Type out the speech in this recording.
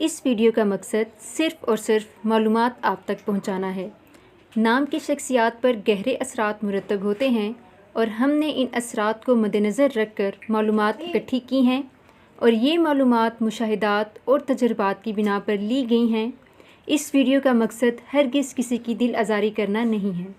इस वीडियो का मकसद सिर्फ़ और सिर्फ मालूमात आप तक पहुंचाना है। नाम की शख्सियात पर गहरे असरात मुरतब होते हैं और हमने इन असरात को मद्देनज़र रख कर मालूमात इकट्ठी की हैं और ये मालूमात मुशाहिदात और तजुर्बात की बिना पर ली गई हैं। इस वीडियो का मकसद हरगिज़ किसी की दिल आज़ारी करना नहीं है।